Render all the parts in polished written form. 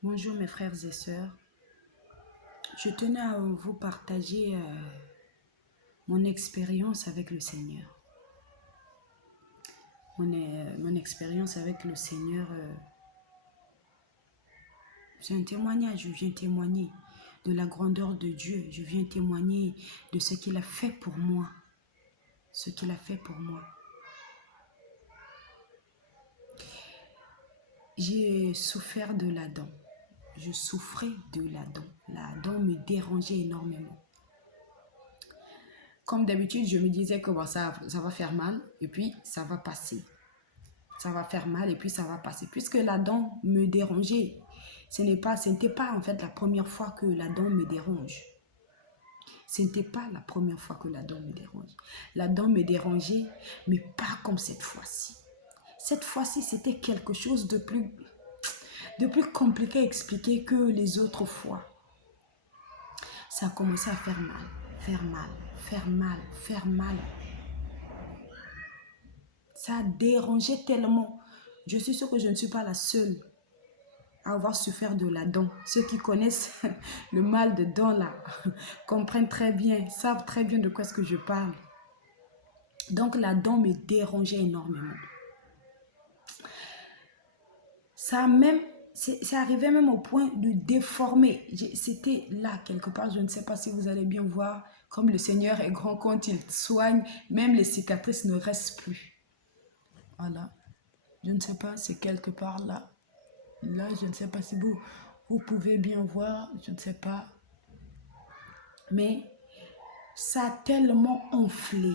Bonjour mes frères et sœurs. Je tenais à vous partager mon expérience avec le Seigneur. Mon expérience avec le Seigneur, c'est un témoignage. Je viens témoigner de la grandeur de Dieu. Je viens témoigner de ce qu'il a fait pour moi. Ce qu'il a fait pour moi. J'ai souffert de la dent. Je souffrais de la dent. La dent me dérangeait énormément. Comme d'habitude, je me disais que bon, ça va faire mal et puis ça va passer. Ça va faire mal et puis ça va passer. Puisque la dent me dérangeait, ce n'était pas en fait la première fois que la dent me dérange. Ce n'était pas la première fois que la dent me dérange. La dent me dérangeait, mais pas comme cette fois-ci. Cette fois-ci, c'était quelque chose de plus compliqué à expliquer que les autres fois. Ça a commencé à faire mal, faire mal, faire mal, faire mal. Ça a dérangé tellement. Je suis sûre que je ne suis pas la seule à avoir souffert de la dent. Ceux qui connaissent le mal de dent là comprennent très bien, savent très bien de quoi est-ce que je parle. Donc la dent me dérangeait énormément. C'est arrivé même au point de déformer. C'était là quelque part, je ne sais pas si vous allez bien voir, comme le Seigneur est grand quand il soigne, même les cicatrices ne restent plus. Voilà. Je ne sais pas, c'est quelque part là. Là, je ne sais pas si vous pouvez bien voir, je ne sais pas. Mais ça a tellement enflé.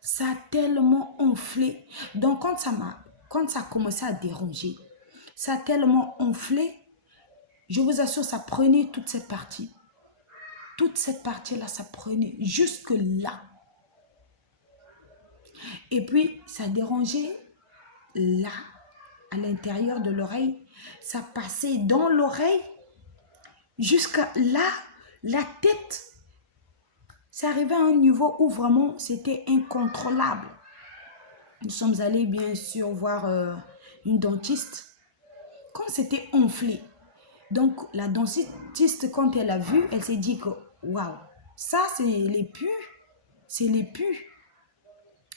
Ça a tellement enflé. Donc, quand ça a commencé à déranger, ça a tellement enflé, je vous assure, ça prenait toute cette partie. Toute cette partie-là, ça prenait jusque là. Et puis, ça dérangeait là, à l'intérieur de l'oreille. Ça passait dans l'oreille jusqu'à là, la tête. C'est arrivé à un niveau où vraiment c'était incontrôlable. Nous sommes allés bien sûr voir une dentiste. Comme c'était enflé. Donc la dentiste, quand elle a vu, elle s'est dit que waouh, ça c'est les pus. C'est les pus.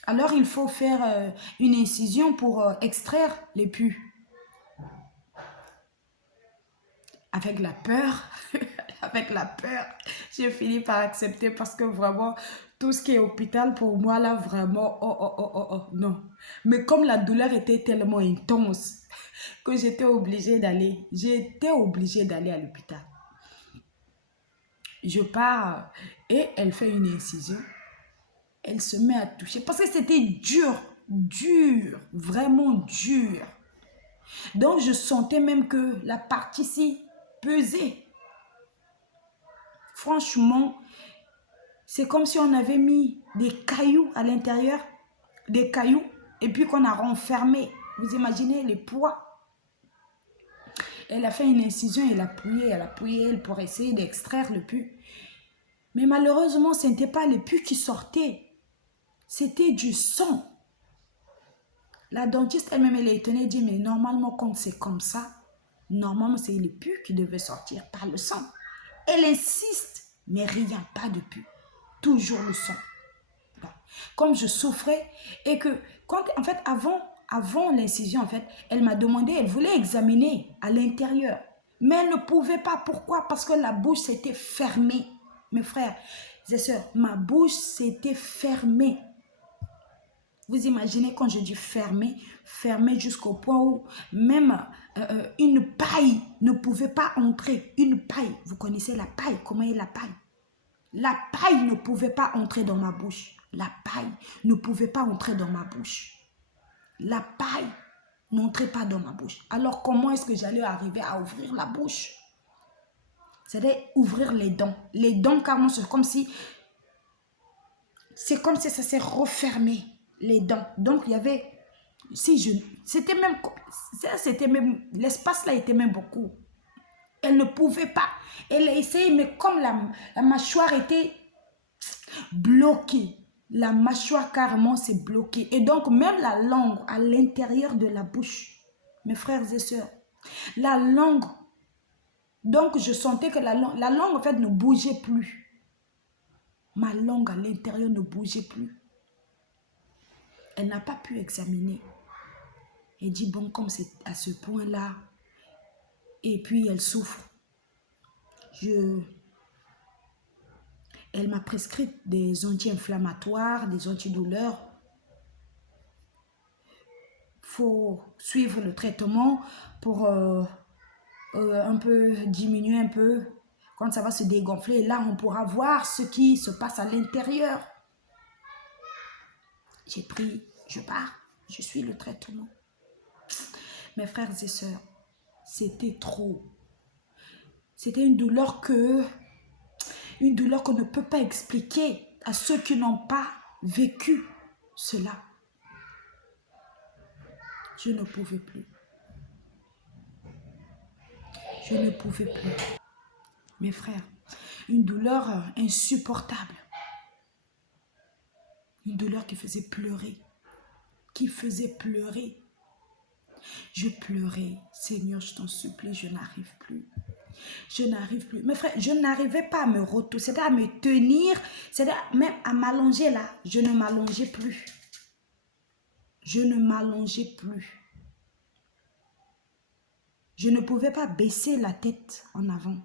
Alors il faut faire une incision pour extraire les pus. Avec la peur, avec la peur, j'ai fini par accepter parce que vraiment, tout ce qui est hôpital pour moi, là, vraiment, non. Mais comme la douleur était tellement intense que j'étais obligée d'aller à l'hôpital. Je pars et elle fait une incision. Elle se met à toucher parce que c'était dur, vraiment dur. Donc, je sentais même que la partie-ci pesait. Franchement, c'est comme si on avait mis des cailloux à l'intérieur, des cailloux, et puis qu'on a renfermé. Vous imaginez les poids? Elle a fait une incision, elle a appuyé, pour essayer d'extraire le pus. Mais malheureusement, ce n'était pas les pus qui sortaient. C'était du sang. La dentiste elle-même, elle est étonnée, elle dit, mais normalement, quand c'est comme ça, normalement, c'est les pus qui devaient sortir par le sang. Elle insiste, mais rien, pas de pus. Toujours le sang. Bon. Comme je souffrais et que, en fait, avant l'incision, en fait, elle m'a demandé, elle voulait examiner à l'intérieur. Mais elle ne pouvait pas. Pourquoi? Parce que la bouche s'était fermée. Mes frères et sœurs, ma bouche s'était fermée. Vous imaginez quand je dis fermée, fermée jusqu'au point où même une paille ne pouvait pas entrer. Une paille, vous connaissez la paille, comment est la paille? La paille ne pouvait pas entrer dans ma bouche. La paille ne pouvait pas entrer dans ma bouche. La paille n'entrait pas dans ma bouche. Alors comment est-ce que j'allais arriver à ouvrir la bouche? C'est-à-dire ouvrir les dents. Les dents, carrément, c'est comme si ça s'est refermé, les dents. Donc, il y avait... C'était même... L'espace là était même beaucoup. Elle ne pouvait pas. Elle a essayé, mais comme la mâchoire était bloquée, la mâchoire carrément s'est bloquée. Et donc, même la langue à l'intérieur de la bouche, mes frères et sœurs, La langue, donc je sentais que la langue en fait ne bougeait plus. Ma langue à l'intérieur ne bougeait plus. Elle n'a pas pu examiner. Elle dit, bon, comme c'est à ce point-là, et puis elle souffre. Elle m'a prescrit des anti-inflammatoires, des antidouleurs. Il faut suivre le traitement pour un peu diminuer un peu. Quand ça va se dégonfler, là, on pourra voir ce qui se passe à l'intérieur. J'ai pris, je pars, je suis le traitement. Mes frères et sœurs, c'était trop. C'était une douleur qu'on ne peut pas expliquer à ceux qui n'ont pas vécu cela. Je ne pouvais plus. Je ne pouvais plus. Mes frères, une douleur insupportable. Une douleur qui faisait pleurer. Qui faisait pleurer. Je pleurais. Seigneur, je t'en supplie, je n'arrive plus. Je n'arrive plus. Mes frères, je n'arrivais pas à me retourner, c'est-à-dire à me tenir, c'est-à-dire même à m'allonger là. Je ne m'allongeais plus. Je ne m'allongeais plus. Je ne pouvais pas baisser la tête en avant.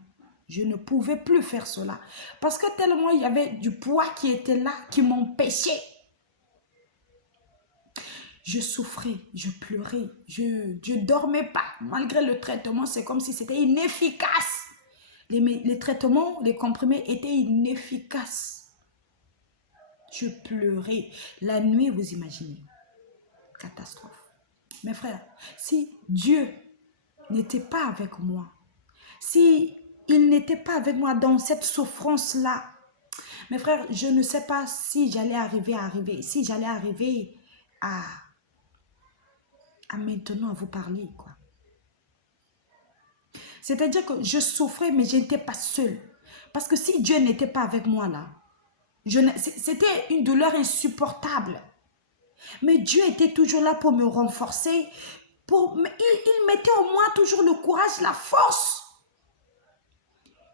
Je ne pouvais plus faire cela. Parce que tellement il y avait du poids qui était là, qui m'empêchait. Je souffrais, je pleurais, je ne dormais pas. Malgré le traitement, c'est comme si c'était inefficace. Les traitements, les comprimés étaient inefficaces. Je pleurais. La nuit, vous imaginez. Catastrophe. Mes frères, si Dieu n'était pas avec moi, si il n'était pas avec moi dans cette souffrance-là, mes frères, je ne sais pas si j'allais arriver, si j'allais arriver à maintenant à vous parler, quoi. C'est-à-dire que je souffrais, mais je n'étais pas seule. Parce que si Dieu n'était pas avec moi là, c'était une douleur insupportable. Mais Dieu était toujours là pour me renforcer. Il mettait au moins toujours le courage, la force.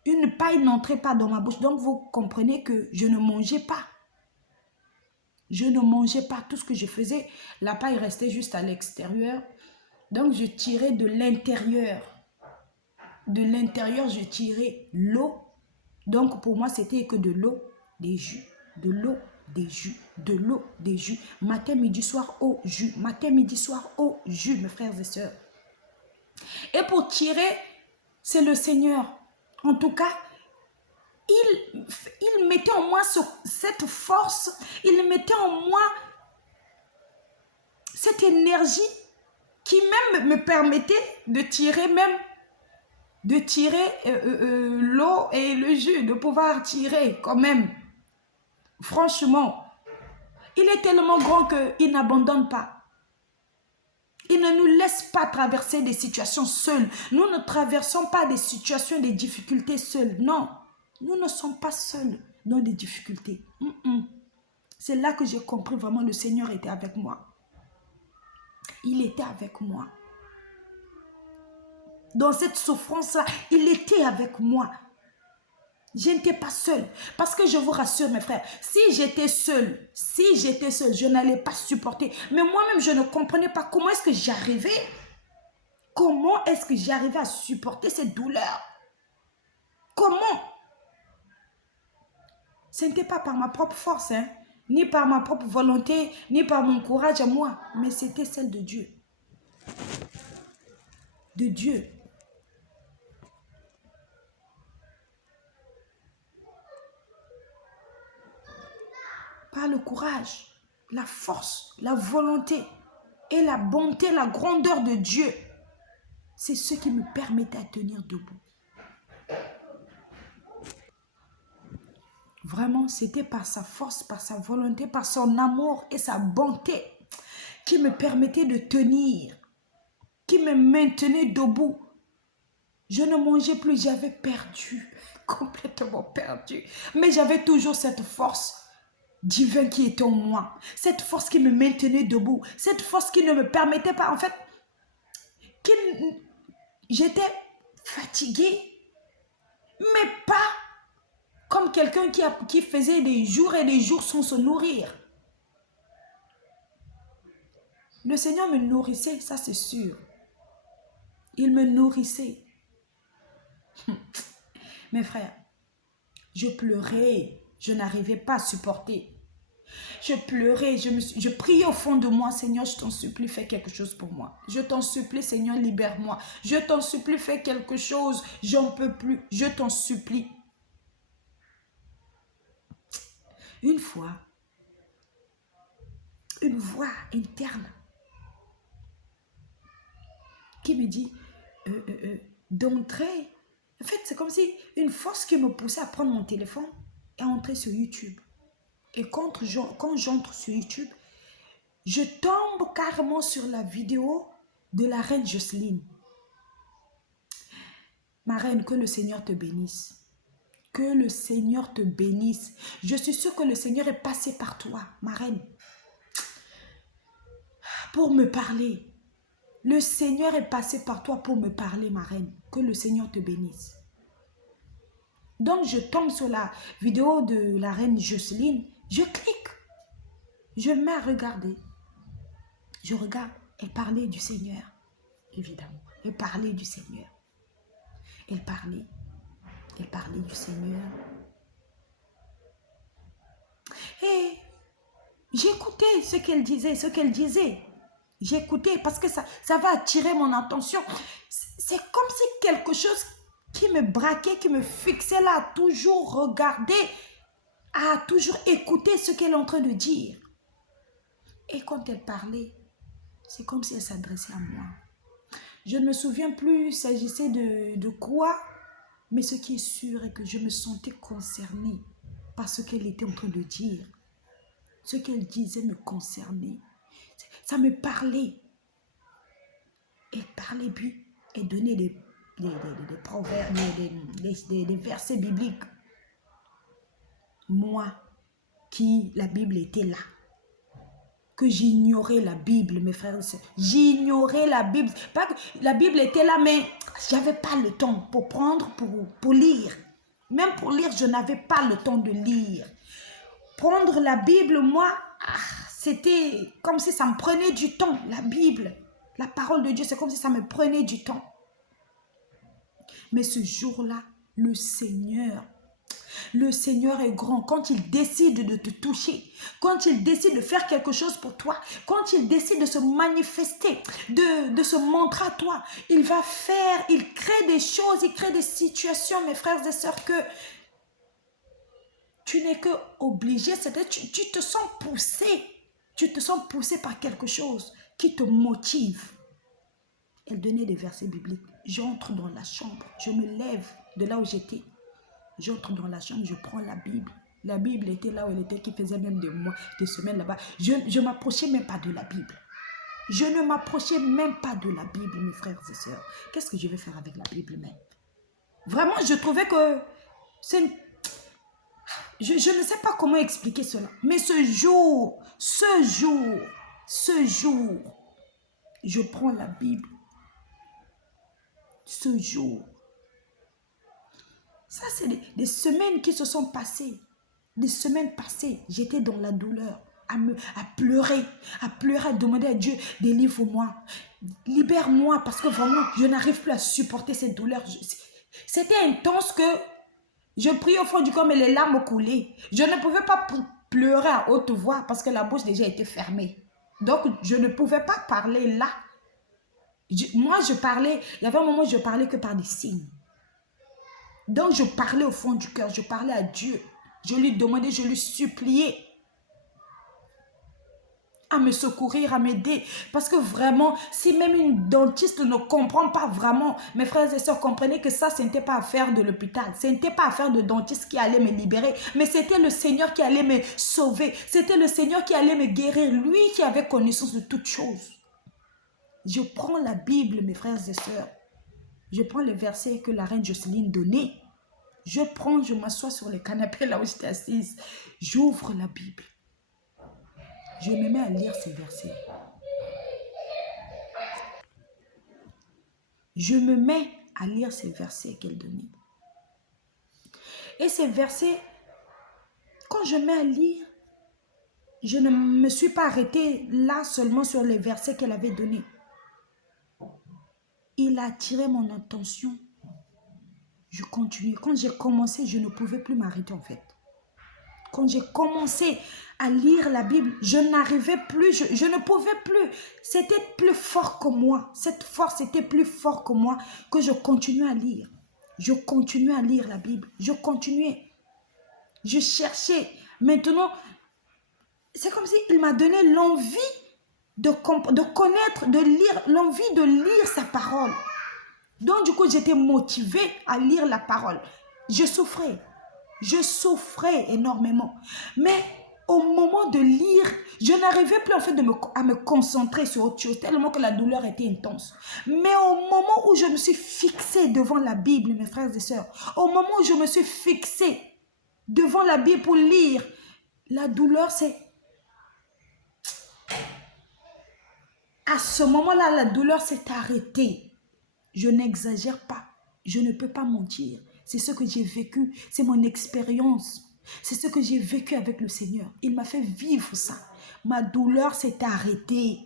Une paille n'entrait pas dans ma bouche. Donc vous comprenez que je ne mangeais pas. Je ne mangeais pas. Tout ce que je faisais, la paille restait juste à l'extérieur. Donc je tirais de l'intérieur. De l'intérieur, je tirais l'eau. Donc pour moi, c'était que de l'eau, des jus, de l'eau, des jus, de l'eau, des jus. Matin, midi, soir, au jus. Matin, midi, soir, au jus, mes frères et sœurs. Et pour tirer, c'est le Seigneur. En tout cas, il mettait en moi cette force, il mettait en moi cette énergie qui même me permettait de tirer l'eau et le jus, de pouvoir tirer quand même. Franchement, il est tellement grand qu'il n'abandonne pas. Il ne nous laisse pas traverser des situations seuls. Nous ne traversons pas des situations, des difficultés seuls. Non, nous ne sommes pas seuls dans des difficultés. C'est là que j'ai compris vraiment le Seigneur était avec moi. Il était avec moi. Dans cette souffrance-là, il était avec moi. Je n'étais pas seule. Parce que je vous rassure, mes frères, si j'étais seule, je n'allais pas supporter. Mais moi-même, je ne comprenais pas comment est-ce que j'arrivais. Comment est-ce que j'arrivais à supporter cette douleur? Comment? Ce n'était pas par ma propre force, hein, ni par ma propre volonté, ni par mon courage à moi, mais c'était celle de Dieu. De Dieu. Par le courage, la force, la volonté et la bonté, la grandeur de Dieu. C'est ce qui me permettait de tenir debout. Vraiment, c'était par sa force, par sa volonté, par son amour et sa bonté qui me permettait de tenir, qui me maintenait debout. Je ne mangeais plus, j'avais perdu, complètement perdu. Mais j'avais toujours cette force divine qui était en moi. Cette force qui me maintenait debout. Cette force qui ne me permettait pas, en fait, J'étais fatiguée, mais pas comme quelqu'un qui faisait des jours et des jours sans se nourrir. Le Seigneur me nourrissait, ça c'est sûr. Il me nourrissait. Mes frères, je pleurais, je n'arrivais pas à supporter. Je pleurais, je priais au fond de moi, Seigneur, je t'en supplie, fais quelque chose pour moi. Je t'en supplie, Seigneur, libère-moi. Je t'en supplie, fais quelque chose, j'en peux plus. Je t'en supplie. Une fois, une voix interne qui me dit d'entrer. En fait, c'est comme si une force qui me poussait à prendre mon téléphone et à entrer sur YouTube. Et quand j'entre sur YouTube, je tombe carrément sur la vidéo de la reine Jocelyne. Ma reine, que le Seigneur te bénisse. Que le Seigneur te bénisse. Je suis sûre que le Seigneur est passé par toi, ma reine, pour me parler. Le Seigneur est passé par toi pour me parler, ma reine. Que le Seigneur te bénisse. Donc, je tombe sur la vidéo de la reine Jocelyne. Je clique. Je me mets à regarder. Je regarde. Elle parlait du Seigneur, évidemment. Elle parlait du Seigneur. Elle parlait du Seigneur. Et j'écoutais ce qu'elle disait, J'écoutais parce que ça va attirer mon attention. C'est comme si quelque chose qui me braquait, qui me fixait là, à toujours regarder, à toujours écouter ce qu'elle est en train de dire. Et quand elle parlait, c'est comme si elle s'adressait à moi. Je ne me souviens plus, il s'agissait de quoi, mais ce qui est sûr est que je me sentais concernée par ce qu'elle était en train de dire. Ce qu'elle disait me concernait. Ça me parlait. Elle parlait, puis elle donnait des proverbes, des versets bibliques. Moi, la Bible était là. Que j'ignorais la Bible, mes frères et sœurs. J'ignorais la Bible. Pas que la Bible était là, mais je n'avais pas le temps pour prendre, pour lire. Même pour lire, je n'avais pas le temps de lire. Prendre la Bible, moi, c'était comme si ça me prenait du temps. La Bible, la parole de Dieu, c'est comme si ça me prenait du temps. Mais ce jour-là, le Seigneur est grand. Quand il décide de te toucher, quand il décide de faire quelque chose pour toi, quand il décide de se manifester, de se montrer à toi, il va faire, il crée des choses, il crée des situations, mes frères et sœurs, que tu n'es que obligé, c'est-à-dire tu te sens poussé par quelque chose qui te motive. Elle donnait des versets bibliques. J'entre dans la chambre, je me lève de là où j'étais. J'entre dans la chambre, je prends la Bible. La Bible était là où elle était, qui faisait même des mois, des semaines là-bas. Je ne m'approchais même pas de la Bible. Je ne m'approchais même pas de la Bible, mes frères et sœurs. Qu'est-ce que je vais faire avec la Bible même? Vraiment, je trouvais que c'est... Je ne sais pas comment expliquer cela. Mais ce jour, je prends la Bible. Ce jour. Ça, c'est des semaines qui se sont passées. Des semaines passées, j'étais dans la douleur, à pleurer, à demander à Dieu, délivre-moi, libère-moi, parce que vraiment, je n'arrive plus à supporter cette douleur. C'était intense que je priais au fond du corps, mais les larmes coulaient. Je ne pouvais pas pleurer à haute voix parce que la bouche déjà était fermée. Donc, je ne pouvais pas parler là. Moi, je parlais, il y avait un moment où je parlais que par des signes. Donc, je parlais au fond du cœur, je parlais à Dieu. Je lui demandais, je lui suppliais à me secourir, à m'aider. Parce que vraiment, si même une dentiste ne comprend pas vraiment, mes frères et sœurs, comprenez que ça, ce n'était pas affaire de l'hôpital. Ce n'était pas affaire de dentiste qui allait me libérer. Mais c'était le Seigneur qui allait me sauver. C'était le Seigneur qui allait me guérir. Lui qui avait connaissance de toutes choses. Je prends la Bible, mes frères et sœurs. Je prends les versets que la reine Jocelyne donnait. Je m'assois sur le canapé là où j'étais assise. J'ouvre la Bible. Je me mets à lire ces versets. je me mets à lire ces versets qu'elle donnait. Et ces versets, quand je mets à lire, je ne me suis pas arrêtée là seulement sur les versets qu'elle avait donnés. Il a attiré mon attention. Je continue. Quand j'ai commencé, je ne pouvais plus m'arrêter en fait. Quand j'ai commencé à lire la Bible, je n'arrivais plus, je ne pouvais plus. C'était plus fort que moi. Cette force était plus fort que moi que je continuais à lire. Je continuais à lire la Bible. Je continuais. Je cherchais. Maintenant, c'est comme s'il m'a donné l'envie de connaître, de lire, l'envie de lire sa parole. Donc, du coup, j'étais motivée à lire la parole. Je souffrais énormément. Mais au moment de lire, je n'arrivais plus en fait à me concentrer sur autre chose, tellement que la douleur était intense. Mais au moment où je me suis fixée devant la Bible, mes frères et sœurs, au moment où je me suis fixée devant la Bible pour lire, la douleur c'est... À ce moment-là, la douleur s'est arrêtée. Je n'exagère pas. Je ne peux pas mentir. C'est ce que j'ai vécu. C'est mon expérience. C'est ce que j'ai vécu avec le Seigneur. Il m'a fait vivre ça. Ma douleur s'est arrêtée.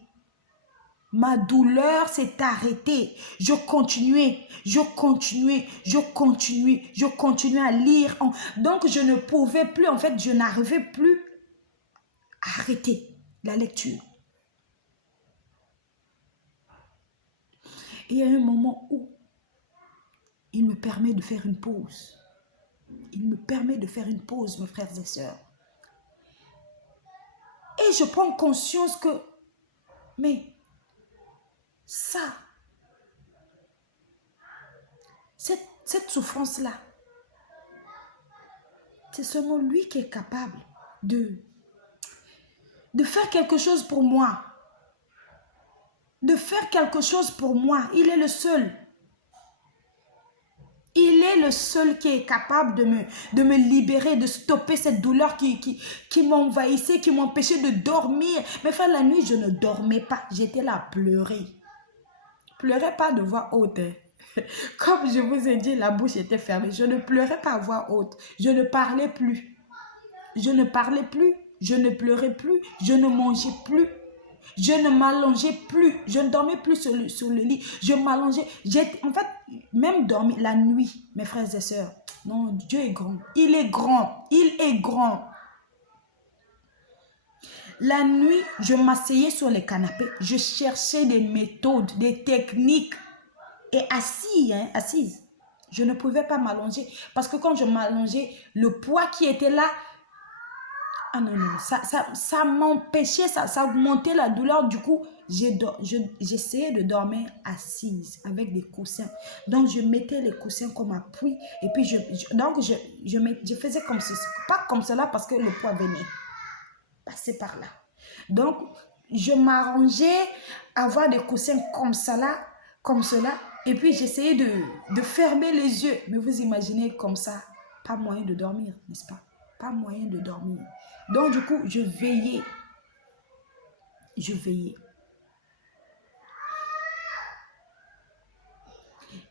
Ma douleur s'est arrêtée. Je continuais à lire. Donc, je ne pouvais plus, en fait, je n'arrivais plus à arrêter la lecture. Et il y a un moment où il me permet de faire une pause. Il me permet de faire une pause, mes frères et sœurs. Et je prends conscience que, mais ça, cette souffrance-là, c'est seulement lui qui est capable de faire quelque chose pour moi. De faire quelque chose pour moi. Il est le seul. Il est le seul qui est capable de me libérer, de stopper cette douleur qui m'envahissait, qui m'empêchait de dormir. Mais frère, la nuit, je ne dormais pas. J'étais là à pleurer. Pleurais pas de voix haute. Comme je vous ai dit, la bouche était fermée. Je ne pleurais pas à voix haute. Je ne parlais plus. Je ne parlais plus. Je ne pleurais plus. Je ne mangeais plus. Je ne m'allongeais plus. Je ne dormais plus sur le lit. Je m'allongeais. En fait, même dormir la nuit, mes frères et sœurs. Non, Dieu est grand. Il est grand. Il est grand. La nuit, je m'asseyais sur les canapés. Je cherchais des méthodes, des techniques. Et assise, je ne pouvais pas m'allonger. Parce que quand je m'allongeais, le poids qui était là, ah non, ça m'empêchait, ça augmentait la douleur. Du coup, j'essayais de dormir assise avec des coussins. Donc, je mettais les coussins comme appui. Et puis, je faisais comme ceci. Pas comme cela parce que le poids venait passer par là. Donc, je m'arrangeais à avoir des coussins comme cela. Et puis, j'essayais de fermer les yeux. Mais vous imaginez comme ça, pas moyen de dormir, n'est-ce pas? Pas moyen de dormir. Donc, du coup, je veillais.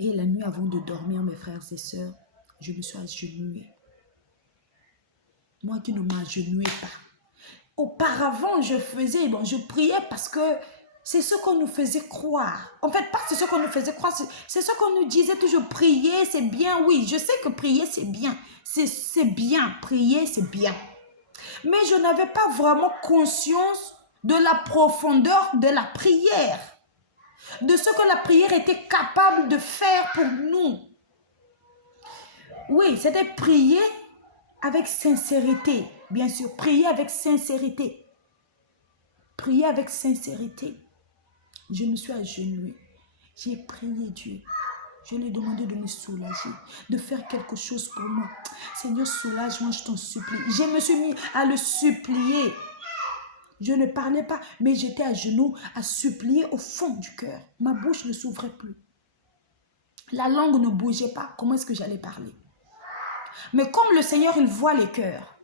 Et la nuit, avant de dormir, mes frères et sœurs, je me suis agenouillée. Moi qui ne m'agenouillais pas. Auparavant, je priais parce que c'est ce qu'on nous faisait croire. En fait, pas c'est ce qu'on nous faisait croire, c'est ce qu'on nous disait toujours. Prier, c'est bien. Oui, je sais que prier, c'est bien. C'est bien. Prier, c'est bien. Mais je n'avais pas vraiment conscience de la profondeur de la prière. De ce que la prière était capable de faire pour nous. Oui, c'était prier avec sincérité. Bien sûr, prier avec sincérité. Prier avec sincérité. Je me suis agenouillée. J'ai prié Dieu. Je lui ai demandé de me soulager, de faire quelque chose pour moi. Seigneur, soulage-moi, je t'en supplie. Je me suis mis à le supplier. Je ne parlais pas, mais j'étais à genoux à supplier au fond du cœur. Ma bouche ne s'ouvrait plus. La langue ne bougeait pas. Comment est-ce que j'allais parler? Mais comme le Seigneur, il voit les cœurs.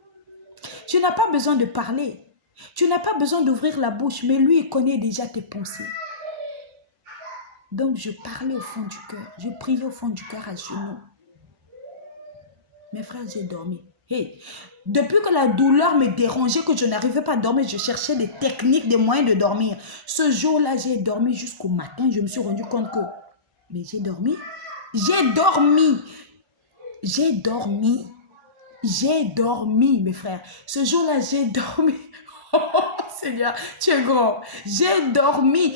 Tu n'as pas besoin de parler. Tu n'as pas besoin d'ouvrir la bouche, mais lui, il connaît déjà tes pensées. Donc, je parlais au fond du cœur. Je priais au fond du cœur à genoux. Mes frères, j'ai dormi. Hey, depuis que la douleur me dérangeait, que je n'arrivais pas à dormir, je cherchais des techniques, des moyens de dormir. Ce jour-là, j'ai dormi jusqu'au matin. Je me suis rendu compte que... Mais j'ai dormi. J'ai dormi. J'ai dormi. J'ai dormi, mes frères. Ce jour-là, j'ai dormi. Oh, Seigneur, tu es grand. J'ai dormi.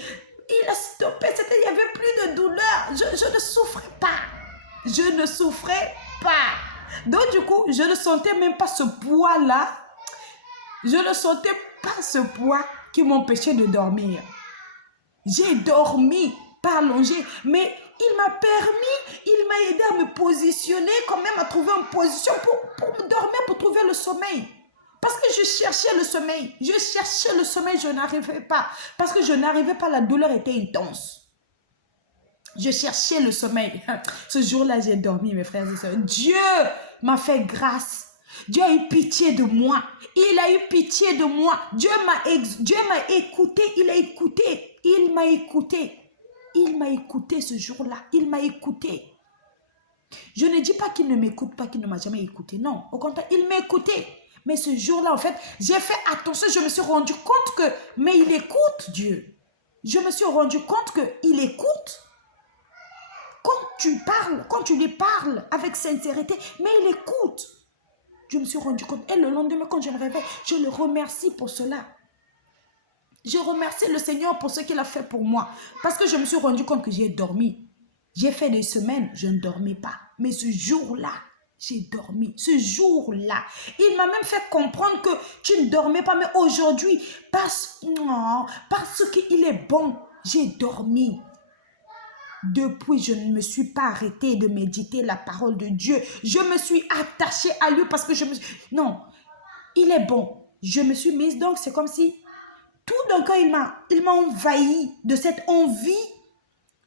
Il a stoppé. Il n'y avait plus de douleur. Je ne souffrais pas. Je ne souffrais pas. Donc, du coup, je ne sentais même pas ce poids-là. Je ne sentais pas ce poids qui m'empêchait de dormir. J'ai dormi, pas allongé, mais il m'a permis, il m'a aidé à me positionner, quand même à trouver une position pour me dormir, pour trouver le sommeil. Parce que je cherchais le sommeil. Je cherchais le sommeil, je n'arrivais pas. Parce que je n'arrivais pas, la douleur était intense. Je cherchais le sommeil. Ce jour-là, j'ai dormi, mes frères et sœurs. Dieu m'a fait grâce. Dieu a eu pitié de moi. Il a eu pitié de moi. Dieu m'a écouté. Il a écouté. Il m'a écouté. Il m'a écouté ce jour-là. Il m'a écouté. Je ne dis pas qu'il ne m'écoute pas, qu'il ne m'a jamais écouté. Non, au contraire, il m'a écouté. Mais ce jour-là, en fait, j'ai fait attention. Je me suis rendu compte que, mais il écoute Dieu. Je me suis rendu compte qu'il écoute. Quand tu parles, quand tu lui parles avec sincérité, mais il écoute. Je me suis rendu compte. Et le lendemain, quand je me réveille, je le remercie pour cela. Je remercie le Seigneur pour ce qu'il a fait pour moi. Parce que je me suis rendu compte que j'ai dormi. J'ai fait des semaines, je ne dormais pas. Mais ce jour-là, j'ai dormi. Ce jour-là, il m'a même fait comprendre que tu ne dormais pas. Mais aujourd'hui, parce qu'il est bon, j'ai dormi. Depuis, je ne me suis pas arrêtée de méditer la parole de Dieu. Je me suis attachée à lui parce que je me suis... Non, il est bon. Je me suis mise, donc c'est comme si tout d'un coup, il m'a envahi de cette envie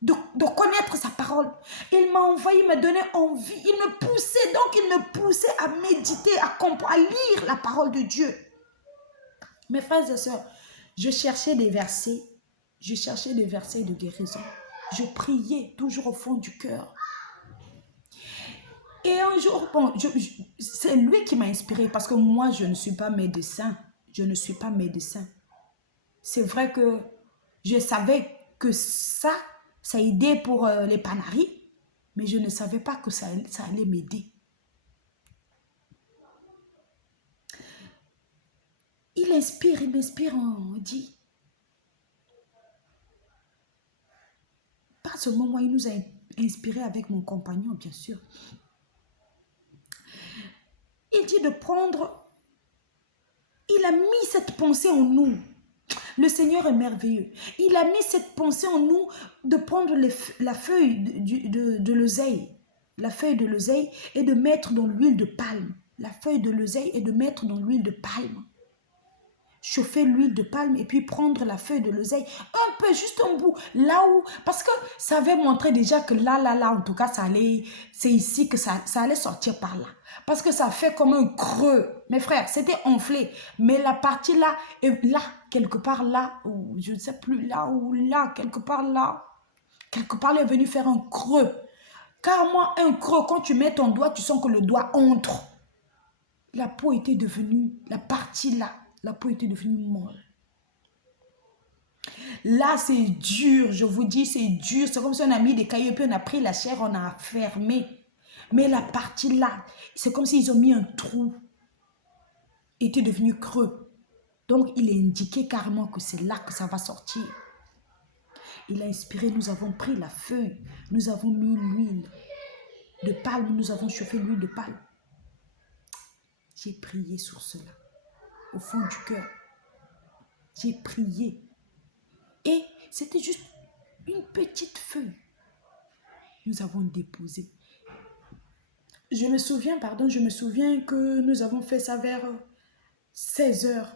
de connaître sa parole. Il m'a envahi, il m'a donné envie. Il me poussait, donc il me poussait à méditer, à comprendre, à lire la parole de Dieu. Mes frères et sœurs, je cherchais des versets. Je cherchais des versets de guérison. Je priais toujours au fond du cœur. Et un jour, bon, c'est lui qui m'a inspiré parce que moi, je ne suis pas médecin. Je ne suis pas médecin. C'est vrai que je savais que ça aidait pour les panaris, mais je ne savais pas que ça allait m'aider. Il m'inspire, on dit. Pas seulement moi, il nous a inspiré avec mon compagnon, bien sûr. Il dit de prendre, il a mis cette pensée en nous. Le Seigneur est merveilleux. Il a mis cette pensée en nous de prendre la feuille de l'oseille. La feuille de l'oseille et de mettre dans l'huile de palme. La feuille de l'oseille et de mettre dans l'huile de palme. Chauffer l'huile de palme et puis prendre la feuille de l'oseille. Un peu, juste un bout. Là où... Parce que ça avait montré déjà que là, en tout cas, c'est ici que ça allait sortir par là. Parce que ça fait comme un creux. Mes frères, c'était enflé. Mais la partie là, et là, quelque part là, ou je ne sais plus, là ou là, quelque part là, il est venu faire un creux. Car moi, un creux, quand tu mets ton doigt, tu sens que le doigt entre. La peau était devenue, la partie là, la peau était devenue molle. Là, c'est dur, je vous dis, c'est dur. C'est comme si on a mis des cailloux, puis on a pris la chair, on a fermé. Mais la partie là, c'est comme s'ils ont mis un trou. Il était devenu creux. Donc, il est indiqué carrément que c'est là que ça va sortir. Il a inspiré, nous avons pris la feuille, nous avons mis l'huile de palme, nous avons chauffé l'huile de palme. J'ai prié sur cela, au fond du cœur. J'ai prié. Et c'était juste une petite feuille. Nous avons déposé. Je me souviens que nous avons fait ça vers 16 heures.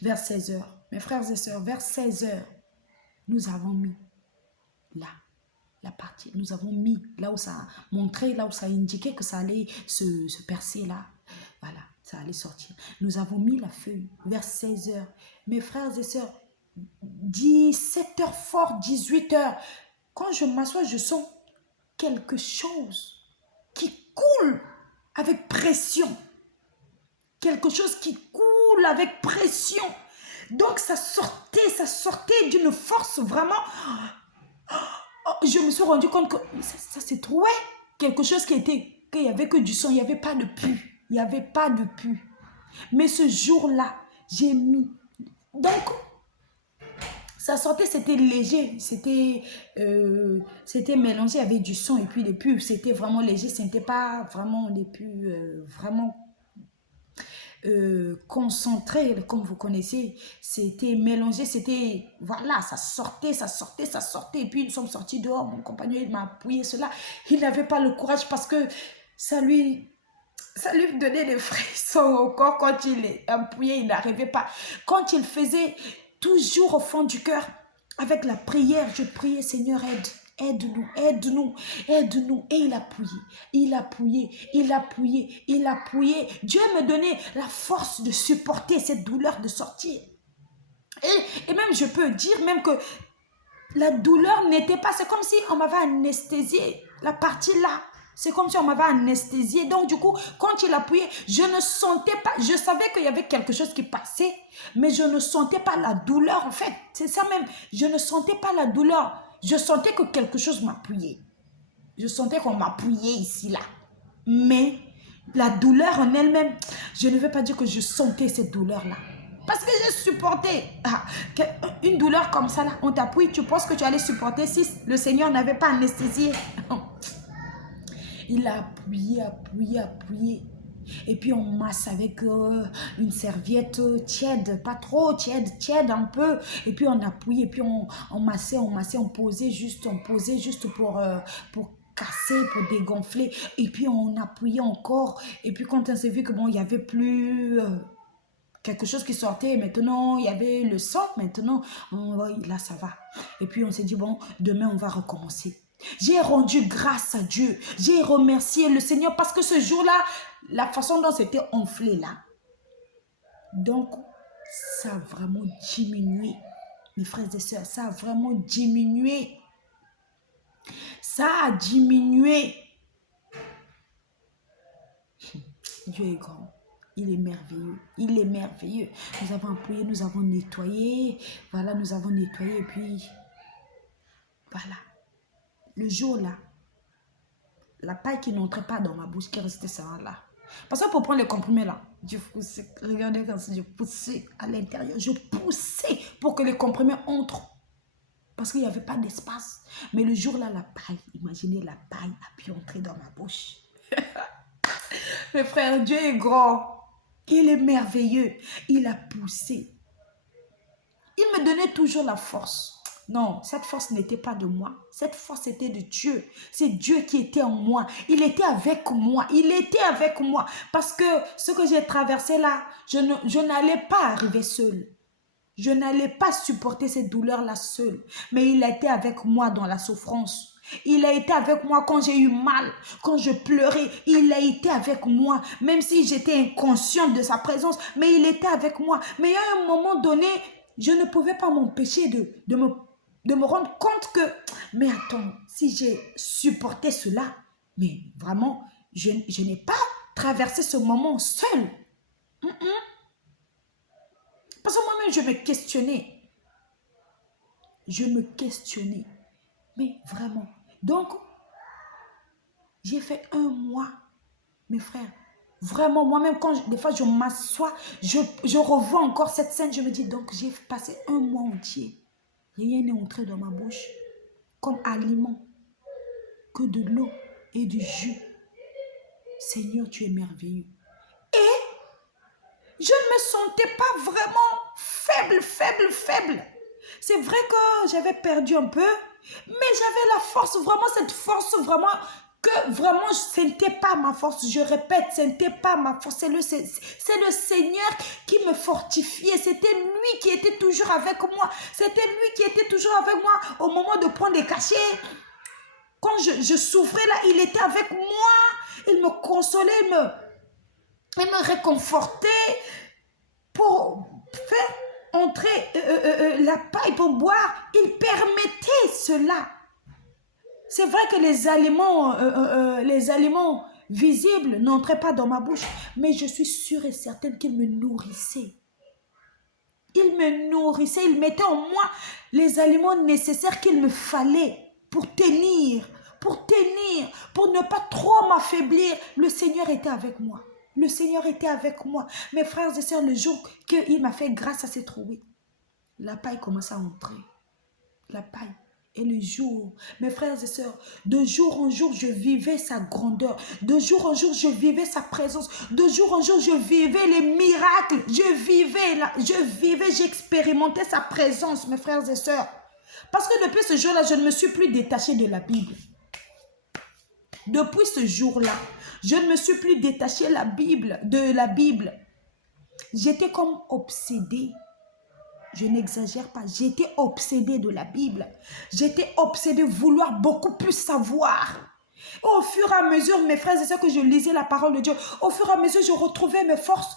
Vers 16 heures. Mes frères et sœurs, vers 16 heures, nous avons mis là, la partie. Nous avons mis là où ça a montré, là où ça a indiqué que ça allait se percer là. Voilà, ça allait sortir. Nous avons mis la feuille vers 16 heures. Mes frères et sœurs, 17h fort, 18h. Quand je m'assois, je sens quelque chose qui coule avec pression. Quelque chose qui coule avec pression. Donc ça sortait d'une force vraiment. Je me suis rendu compte que ça s'est trouvé. Quelque chose qu'il n'y avait que du sang, il n'y avait pas de pu. Il n'y avait pas de pu. Mais ce jour-là, j'ai mis. Donc, ça sortait, c'était léger, c'était mélangé avec du sang et puis des pus, c'était vraiment léger, ce n'était pas vraiment des pus vraiment concentrés comme vous connaissez, c'était mélangé, c'était, voilà, ça sortait, et puis nous sommes sortis dehors, mon compagnon il m'a appuyé cela, il n'avait pas le courage parce que ça lui donnait des frissons au corps quand il est appuyé, il n'arrivait pas, quand il faisait toujours au fond du cœur, avec la prière, je priais, Seigneur, aide-nous, aide-nous, aide-nous. Et il appuyait. Dieu me donnait la force de supporter cette douleur, de sortir. Et même, je peux dire même que la douleur n'était pas, c'est comme si on m'avait anesthésié la partie là. C'est comme si on m'avait anesthésié. Donc, du coup, quand il appuyait, je ne sentais pas. Je savais qu'il y avait quelque chose qui passait, mais je ne sentais pas la douleur, en fait. C'est ça même. Je ne sentais pas la douleur. Je sentais que quelque chose m'appuyait. Je sentais qu'on m'appuyait ici, là. Mais la douleur en elle-même, je ne veux pas dire que je sentais cette douleur-là. Parce que j'ai supporté une douleur comme ça, là. On t'appuie, tu penses que tu allais supporter si le Seigneur n'avait pas anesthésié. Il a appuyé. Et puis on masse avec une serviette tiède, pas trop tiède un peu. Et puis on appuyait, et puis on massait, on posait juste pour casser, pour dégonfler. Et puis on appuyait encore. Et puis quand on s'est vu que bon, il n'y avait plus quelque chose qui sortait, maintenant il y avait le sang, maintenant là ça va. Et puis on s'est dit bon, demain on va recommencer. J'ai rendu grâce à Dieu. J'ai remercié le Seigneur parce que ce jour-là, la façon dont c'était enflé là, donc ça a vraiment diminué. Mes frères et sœurs, ça a vraiment diminué. Ça a diminué. Dieu est grand. Il est merveilleux. Il est merveilleux. Nous avons appuyé, nous avons nettoyé. Voilà, nous avons nettoyé et puis voilà. Le jour là, la paille qui n'entrait pas dans ma bouche, qui restait ça là. Parce que pour prendre les comprimés là, je poussais, regardez comme ça, je poussais à l'intérieur, je poussais pour que les comprimés entrent. Parce qu'il n'y avait pas d'espace. Mais le jour là, la paille, imaginez la paille a pu entrer dans ma bouche. Mes frères, Dieu est grand. Il est merveilleux. Il a poussé. Il me donnait toujours la force. Non, cette force n'était pas de moi. Cette force était de Dieu. C'est Dieu qui était en moi. Il était avec moi. Il était avec moi. Parce que ce que j'ai traversé là, je n'allais pas arriver seul. Je n'allais pas supporter cette douleur-là seule. Mais il a été avec moi dans la souffrance. Il a été avec moi quand j'ai eu mal, quand je pleurais. Il a été avec moi, même si j'étais inconsciente de sa présence. Mais il était avec moi. Mais à un moment donné, je ne pouvais pas m'empêcher de me rendre compte que, mais attends, si j'ai supporté cela, mais vraiment, je n'ai pas traversé ce moment seul. Parce que moi-même, je me questionnais. Mais vraiment. Donc, j'ai fait un mois, mes frères. Vraiment, moi-même, quand des fois je m'assois, je revois encore cette scène, je me dis, donc j'ai passé un mois entier. Rien n'est entré dans ma bouche comme aliment, que de l'eau et du jus. Seigneur, tu es merveilleux. Et je ne me sentais pas vraiment faible. C'est vrai que j'avais perdu un peu, mais j'avais la force, vraiment cette force, vraiment, que vraiment, ce n'était pas ma force. Je répète, ce n'était pas ma force. C'est le Seigneur qui me fortifiait. C'était lui qui était toujours avec moi. C'était lui qui était toujours avec moi au moment de prendre des cachets. Quand je souffrais là, il était avec moi. Il me consolait, il me réconfortait pour faire. entrer la paille pour boire, il permettait cela. C'est vrai que les aliments visibles n'entraient pas dans ma bouche, mais je suis sûre et certaine qu'il me nourrissait. Il me nourrissait, il mettait en moi les aliments nécessaires qu'il me fallait pour tenir, pour ne pas trop m'affaiblir. Le Seigneur était avec moi. Le Seigneur était avec moi. Mes frères et sœurs, le jour qu'il m'a fait grâce à ces trouver, la paille commençait à entrer. La paille. Et le jour, mes frères et sœurs, de jour en jour, je vivais sa grandeur. De jour en jour, je vivais sa présence. De jour en jour, je vivais les miracles. J'expérimentais sa présence, mes frères et sœurs. Parce que depuis ce jour-là, je ne me suis plus détachée de la Bible. Depuis ce jour-là, je ne me suis plus détachée de la Bible. J'étais comme obsédée. Je n'exagère pas, j'étais obsédée de la Bible. J'étais obsédée de vouloir beaucoup plus savoir. Au fur et à mesure, mes frères et sœurs, que je lisais la parole de Dieu, au fur et à mesure, je retrouvais mes forces.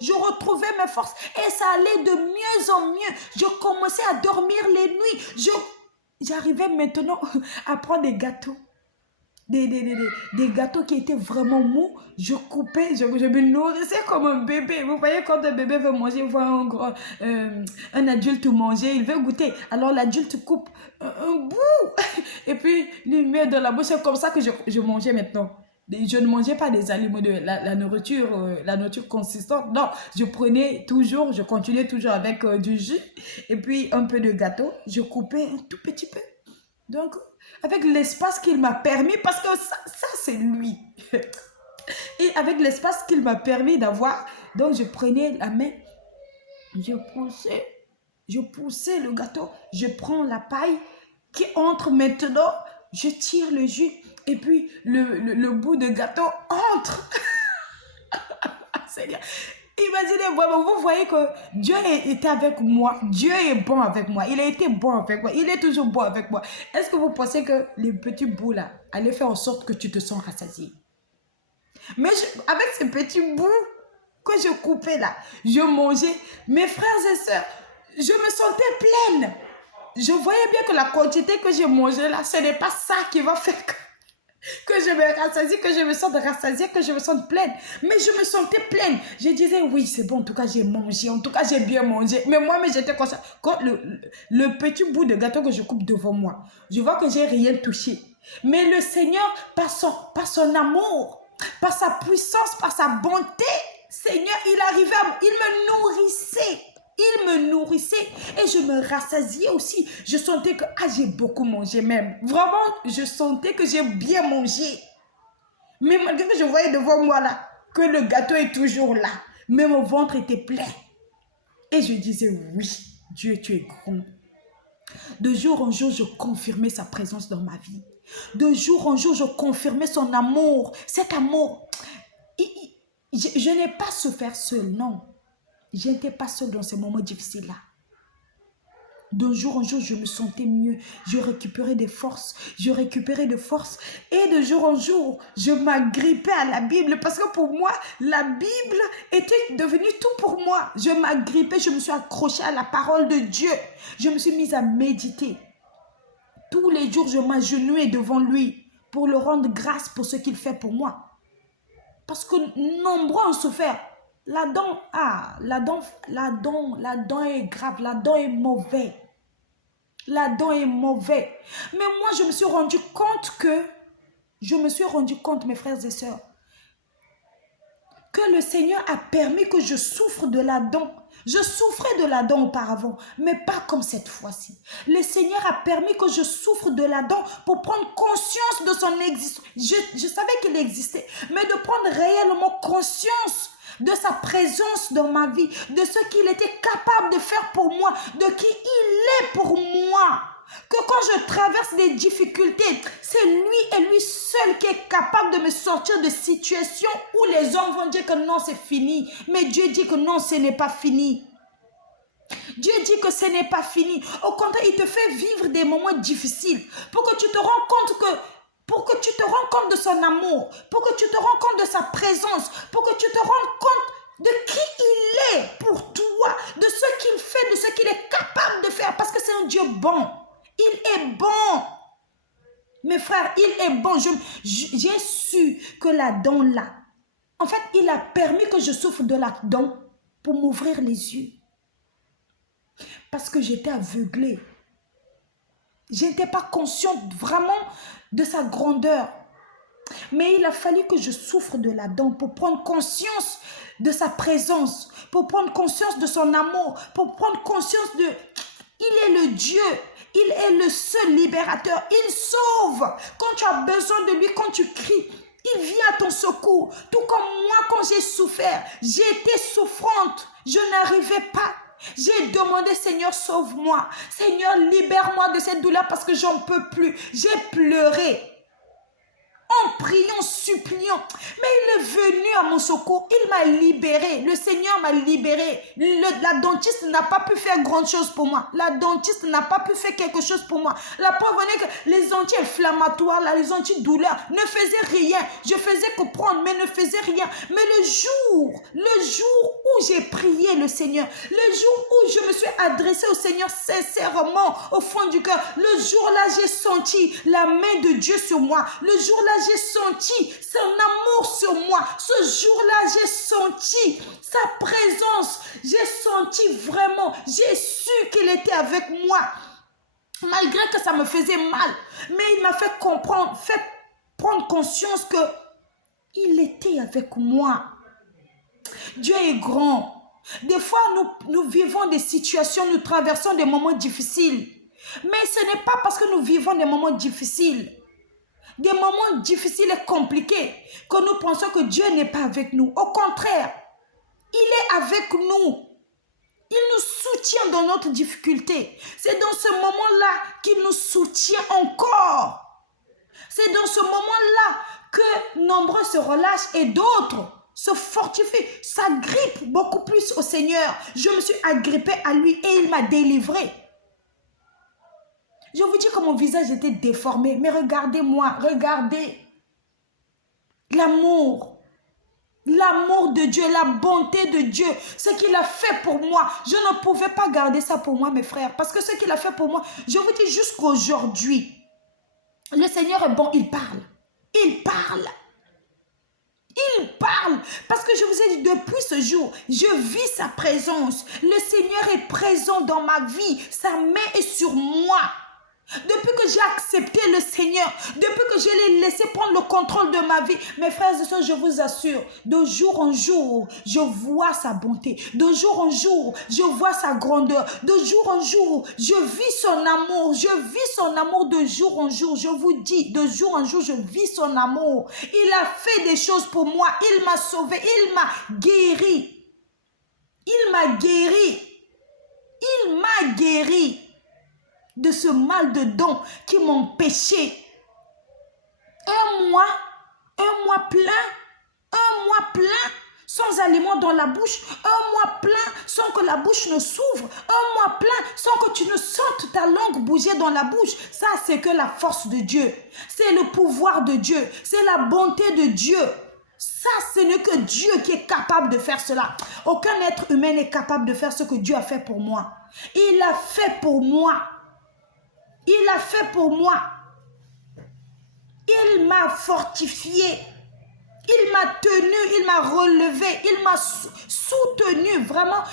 Et ça allait de mieux en mieux. Je commençais à dormir les nuits. J'arrivais maintenant à prendre des gâteaux. Des gâteaux qui étaient vraiment mous, je coupais, je me nourrissais comme un bébé. Vous voyez, quand un bébé veut manger, il voit un adulte manger, il veut goûter. Alors l'adulte coupe un bout et puis il met dans la bouche. C'est comme ça que je mangeais maintenant. Je ne mangeais pas des aliments, la nourriture consistante. Non, je continuais toujours avec du jus et puis un peu de gâteau. Je coupais un tout petit peu. Donc, avec l'espace qu'il m'a permis, parce que ça c'est lui. Et avec l'espace qu'il m'a permis d'avoir, donc je prenais la main, je poussais le gâteau, je prends la paille qui entre maintenant, je tire le jus et puis le bout de gâteau entre. Seigneur. Imaginez, vous voyez que Dieu était avec moi. Dieu est bon avec moi. Il a été bon avec moi. Il est toujours bon avec moi. Est-ce que vous pensez que les petits bouts là allaient faire en sorte que tu te sens rassasié? Mais avec ces petits bouts que je coupais là, je mangeais. Mes frères et sœurs, je me sentais pleine. Je voyais bien que la quantité que j'ai mangée là, ce n'est pas ça qui va faire que je me rassasie, que je me sente rassasiée, que je me sente pleine. Mais je me sentais pleine. Je disais, oui, c'est bon, en tout cas, j'ai mangé. En tout cas, j'ai bien mangé. Mais moi, j'étais comme ça. Quand le petit bout de gâteau que je coupe devant moi, je vois que j'ai rien touché. Mais le Seigneur, par son amour, par sa puissance, par sa bonté, Seigneur, il me nourrissait. Il me nourrissait et je me rassasiais aussi. Je sentais que j'ai beaucoup mangé même. Vraiment, je sentais que j'ai bien mangé. Mais malgré que je voyais devant moi là, que le gâteau est toujours là, mais mon ventre était plein. Et je disais, oui, Dieu, tu es grand. De jour en jour, je confirmais sa présence dans ma vie. De jour en jour, je confirmais son amour. Cet amour, je n'ai pas souffert seul, non. Je n'étais pas seule dans ces moments difficiles-là. De jour en jour, je me sentais mieux. Je récupérais des forces. Et de jour en jour, je m'agrippais à la Bible. Parce que pour moi, la Bible était devenue tout pour moi. Je m'agrippais, je me suis accrochée à la parole de Dieu. Je me suis mise à méditer. Tous les jours, je m'agenouillais devant lui pour le rendre grâce pour ce qu'il fait pour moi. Parce que nombreux ont souffert. La dent est grave, la dent est mauvaise. La dent est mauvaise. Mais moi, je me suis rendu compte, mes frères et sœurs, que le Seigneur a permis que je souffre de la dent. Je souffrais de la dent auparavant, mais pas comme cette fois-ci. Le Seigneur a permis que je souffre de la dent pour prendre conscience de son existence. Je savais qu'il existait, mais de prendre réellement conscience de sa présence dans ma vie, de ce qu'il était capable de faire pour moi, de qui il est pour moi. Que quand je traverse des difficultés, c'est lui et lui seul qui est capable de me sortir de situations où les hommes vont dire que non, c'est fini. Mais Dieu dit que non, ce n'est pas fini. Dieu dit que ce n'est pas fini. Au contraire, il te fait vivre des moments difficiles pour que tu te rends compte de son amour, pour que tu te rends compte de sa présence, pour que tu te rendes compte de qui il est pour toi, de ce qu'il fait, de ce qu'il est capable de faire, parce que c'est un Dieu bon. Il est bon. Mes frères, il est bon. J'ai su que la dent là, en fait, il a permis que je souffre de la dent pour m'ouvrir les yeux. Parce que j'étais aveuglée. Je n'étais pas consciente vraiment de sa grandeur. Mais il a fallu que je souffre de la dent pour prendre conscience de sa présence, pour prendre conscience de son amour, pour prendre conscience de... Il est le Dieu, il est le seul libérateur, il sauve. Quand tu as besoin de lui, quand tu cries, il vient à ton secours. Tout comme moi, quand j'ai souffert, j'ai été souffrante, je n'arrivais pas. J'ai demandé, Seigneur, sauve-moi. Seigneur, libère-moi de cette douleur parce que j'en peux plus. J'ai pleuré. En priant, suppliant. Mais il est venu à mon secours. Il m'a libéré. Le Seigneur m'a libéré. La dentiste n'a pas pu faire grand chose pour moi. La dentiste n'a pas pu faire quelque chose pour moi. La preuve est que les anti-inflammatoires, les antidouleurs ne faisaient rien. Je faisais que prendre, mais ne faisais rien. Mais le jour où j'ai prié le Seigneur, le jour où je me suis adressée au Seigneur sincèrement, au fond du cœur, le jour-là, j'ai senti la main de Dieu sur moi. Le jour-là, j'ai senti son amour sur moi. Ce jour-là, j'ai senti sa présence. J'ai senti vraiment, j'ai su qu'il était avec moi. Malgré que ça me faisait mal. Mais il m'a fait comprendre, fait prendre conscience que il était avec moi. Dieu est grand. Des fois, nous vivons des situations, nous traversons des moments difficiles. Mais ce n'est pas parce que nous vivons des moments difficiles, des moments difficiles et compliqués, que nous pensons que Dieu n'est pas avec nous. Au contraire, il est avec nous. Il nous soutient dans notre difficulté. C'est dans ce moment-là qu'il nous soutient encore. C'est dans ce moment-là que nombreux se relâchent et d'autres se fortifient, s'agrippent beaucoup plus au Seigneur. Je me suis agrippée à lui et il m'a délivrée. Je vous dis que mon visage était déformé, mais regardez-moi, regardez l'amour. L'amour de Dieu, la bonté de Dieu, ce qu'il a fait pour moi. Je ne pouvais pas garder ça pour moi, mes frères, parce que ce qu'il a fait pour moi, je vous dis jusqu'aujourd'hui, le Seigneur est bon, il parle. Il parle. Il parle. Parce que je vous ai dit, depuis ce jour, je vis sa présence. Le Seigneur est présent dans ma vie. Sa main est sur moi. Depuis que j'ai accepté le Seigneur, depuis que je l'ai laissé prendre le contrôle de ma vie, mes frères et sœurs, je vous assure, de jour en jour, je vois sa bonté. De jour en jour, je vois sa grandeur. De jour en jour, je vis son amour. Je vis son amour de jour en jour. Je vous dis, de jour en jour, je vis son amour. Il a fait des choses pour moi. Il m'a sauvé. Il m'a guéri. Il m'a guéri. Il m'a guéri de ce mal de dents qui m'empêchait. Un mois plein, sans aliment dans la bouche, un mois plein sans que la bouche ne s'ouvre, un mois plein sans que tu ne sentes ta langue bouger dans la bouche. Ça, c'est que la force de Dieu. C'est le pouvoir de Dieu. C'est la bonté de Dieu. Ça, ce n'est que Dieu qui est capable de faire cela. Aucun être humain n'est capable de faire ce que Dieu a fait pour moi. Il a fait pour moi. Il a fait pour moi. Il m'a fortifié. Il m'a tenu, il m'a relevé, il m'a soutenu. Vraiment,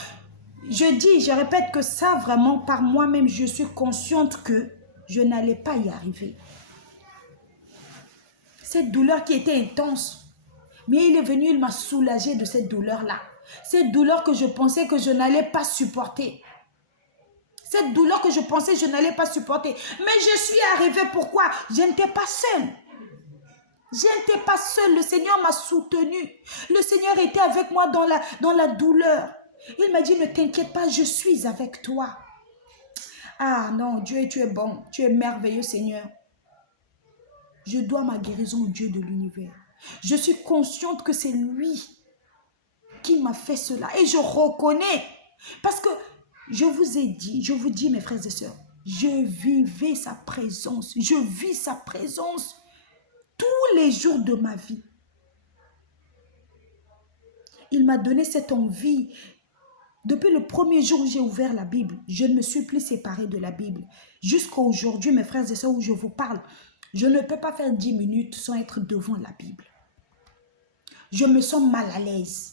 je répète que ça, vraiment, par moi-même, je suis consciente que je n'allais pas y arriver. Cette douleur qui était intense, mais il est venu, il m'a soulagé de cette douleur-là. Cette douleur que je pensais que je n'allais pas supporter. Cette douleur que je pensais que je n'allais pas supporter. Mais je suis arrivée, pourquoi? Je n'étais pas seule. Je n'étais pas seule, le Seigneur m'a soutenue. Le Seigneur était avec moi dans la douleur. Il m'a dit, ne t'inquiète pas, je suis avec toi. Ah non, Dieu, tu es bon, tu es merveilleux Seigneur. Je dois ma guérison au Dieu de l'univers. Je suis consciente que c'est lui qui m'a fait cela. Et je reconnais, parce que je vous ai dit, je vous dis mes frères et sœurs, je vivais sa présence, je vis sa présence tous les jours de ma vie. il m'a donné cette envie. Depuis le premier jour où j'ai ouvert la Bible, je ne me suis plus séparée de la Bible. Jusqu'à aujourd'hui, mes frères et sœurs, où je vous parle, je ne peux pas faire 10 minutes sans être devant la Bible. Je me sens mal à l'aise.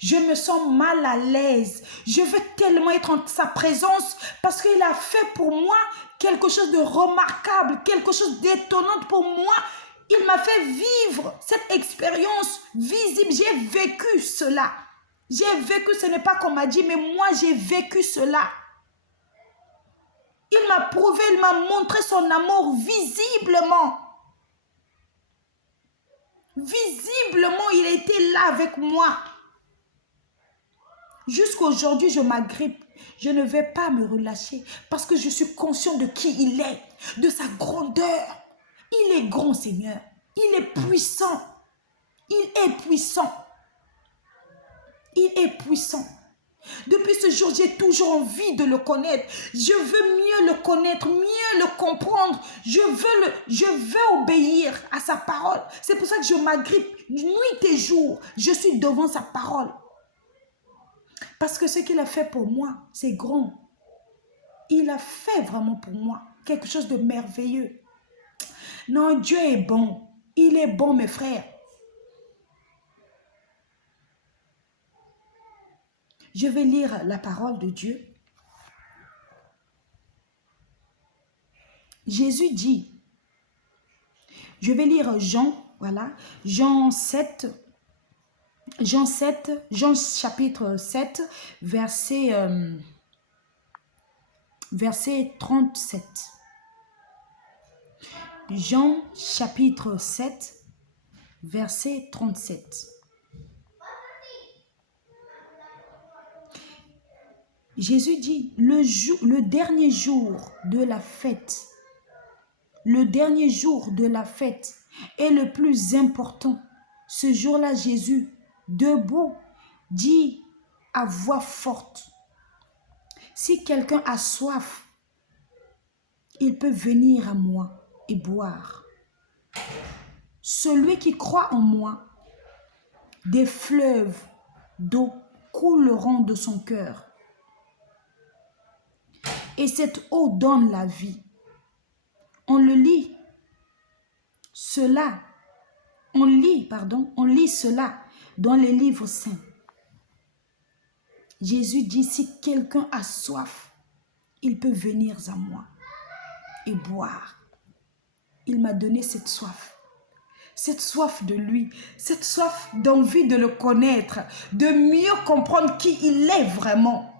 Je me sens mal à l'aise. Je veux tellement être en sa présence parce qu'il a fait pour moi quelque chose de remarquable, quelque chose d'étonnant pour moi. Il m'a fait vivre cette expérience visible. J'ai vécu cela. J'ai vécu, ce n'est pas qu'on m'a dit, mais moi j'ai vécu cela. Il m'a prouvé, il m'a montré son amour visiblement. Visiblement, il était là avec moi. Jusqu'à aujourd'hui, je m'agrippe. Je ne vais pas me relâcher parce que je suis conscient de qui il est, de sa grandeur. Il est grand, Seigneur. Il est puissant. Il est puissant. Il est puissant. Depuis ce jour, j'ai toujours envie de le connaître. Je veux mieux le connaître, mieux le comprendre. Je veux obéir à sa parole. C'est pour ça que je m'agrippe nuit et jour. Je suis devant sa parole. Parce que ce qu'il a fait pour moi, c'est grand. Il a fait vraiment pour moi quelque chose de merveilleux. Non, Dieu est bon. Il est bon, mes frères. Je vais lire la parole de Dieu. Jésus dit, je vais lire Jean, voilà, Jean chapitre 7, verset 37. Jean chapitre 7, verset 37. Jésus dit, le dernier jour de la fête, le dernier jour de la fête est le plus important. Ce jour-là, Jésus, debout, dit à voix forte, si quelqu'un a soif, il peut venir à moi et boire. Celui qui croit en moi, des fleuves d'eau couleront de son cœur. Et cette eau donne la vie. On lit cela dans les livres saints. Jésus dit, si quelqu'un a soif, il peut venir à moi et boire. Il m'a donné cette soif de lui, cette soif d'envie de le connaître, de mieux comprendre qui il est vraiment.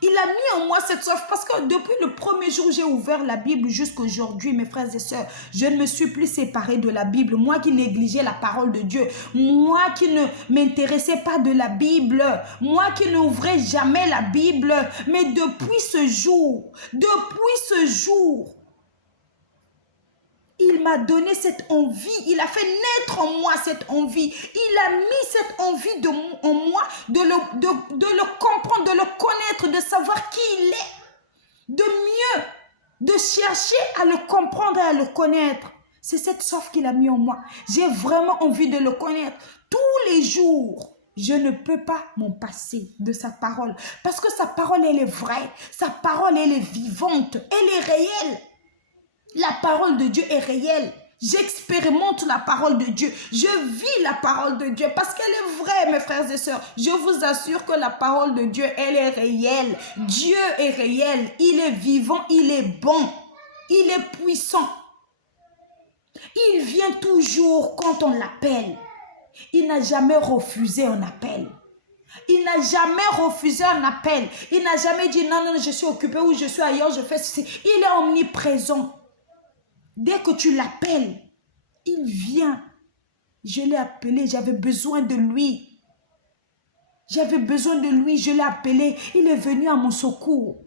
Il a mis en moi cette soif parce que depuis le premier jour où j'ai ouvert la Bible jusqu'à aujourd'hui, mes frères et sœurs, je ne me suis plus séparée de la Bible. Moi qui négligeais la parole de Dieu, moi qui ne m'intéressais pas de la Bible, moi qui n'ouvrais jamais la Bible, mais depuis ce jour, il m'a donné cette envie, il a fait naître en moi cette envie. Il a mis cette envie en moi de le comprendre, de le connaître, de savoir qui il est. De mieux, de chercher à le comprendre et à le connaître. C'est cette soif qu'il a mis en moi. J'ai vraiment envie de le connaître. Tous les jours, je ne peux pas m'en passer de sa parole. Parce que sa parole, elle est vraie. Sa parole, elle est vivante. Elle est réelle. La parole de Dieu est réelle. J'expérimente la parole de Dieu. Je vis la parole de Dieu parce qu'elle est vraie, mes frères et sœurs. Je vous assure que la parole de Dieu, elle est réelle. Dieu est réel. Il est vivant. Il est bon. Il est puissant. Il vient toujours quand on l'appelle. Il n'a jamais refusé un appel. Il n'a jamais refusé un appel. Il n'a jamais dit non, je suis occupé ou je suis ailleurs, je fais ceci. Il est omniprésent. Dès que tu l'appelles, il vient. Je l'ai appelé, j'avais besoin de lui. J'avais besoin de lui, je l'ai appelé. Il est venu à mon secours.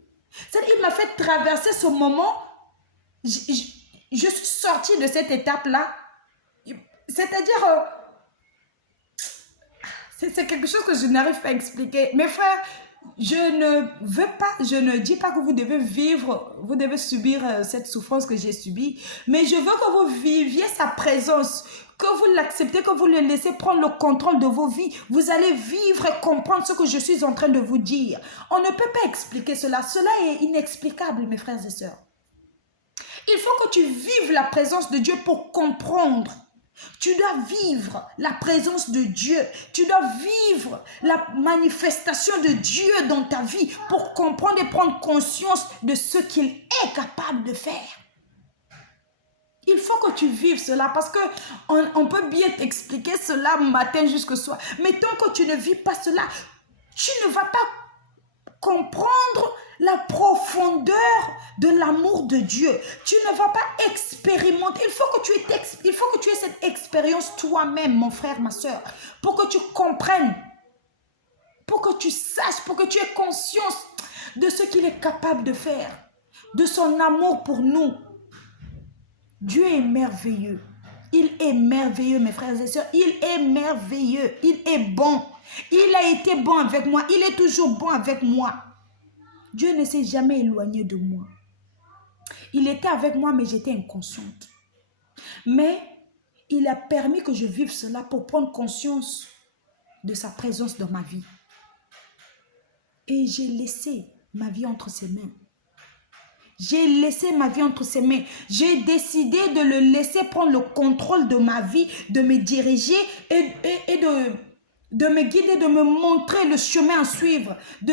Il m'a fait traverser ce moment. Je suis sortie de cette étape-là. C'est-à-dire, c'est quelque chose que je n'arrive pas à expliquer. Mes frères, Je ne veux pas, je ne dis pas que vous devez vivre, vous devez subir cette souffrance que j'ai subie, mais je veux que vous viviez sa présence, que vous l'acceptez, que vous le laissez prendre le contrôle de vos vies. Vous allez vivre et comprendre ce que je suis en train de vous dire. On ne peut pas expliquer cela. Cela est inexplicable, mes frères et sœurs. Il faut que tu vives la présence de Dieu pour comprendre. Tu dois vivre la présence de Dieu. Tu dois vivre la manifestation de Dieu dans ta vie pour comprendre et prendre conscience de ce qu'il est capable de faire. Il faut que tu vives cela parce que on peut bien t'expliquer cela matin jusqu'au soir. Mais tant que tu ne vis pas cela, tu ne vas pas comprendre la profondeur de l'amour de Dieu. Tu ne vas pas expérimenter. Il faut que tu aies cette expérience toi-même, mon frère, ma soeur, pour que tu comprennes, pour que tu saches, pour que tu aies conscience de ce qu'il est capable de faire, de son amour pour nous. Dieu est merveilleux. Il est merveilleux, mes frères et sœurs. Il est merveilleux. Il est bon. Il a été bon avec moi. Il est toujours bon avec moi. Dieu ne s'est jamais éloigné de moi. Il était avec moi, mais j'étais inconsciente. Mais il a permis que je vive cela pour prendre conscience de sa présence dans ma vie. Et j'ai laissé ma vie entre ses mains. J'ai laissé ma vie entre ses mains. J'ai décidé de le laisser prendre le contrôle de ma vie, de me diriger et de me guider, de me montrer le chemin à suivre, de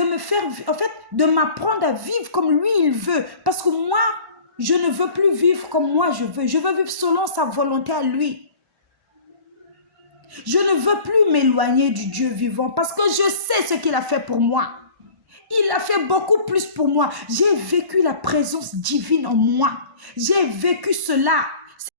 me faire, en fait, de m'apprendre à vivre comme lui il veut. Parce que moi, je ne veux plus vivre comme moi je veux. Je veux vivre selon sa volonté à lui. Je ne veux plus m'éloigner du Dieu vivant parce que je sais ce qu'il a fait pour moi. Il a fait beaucoup plus pour moi. J'ai vécu la présence divine en moi. J'ai vécu cela.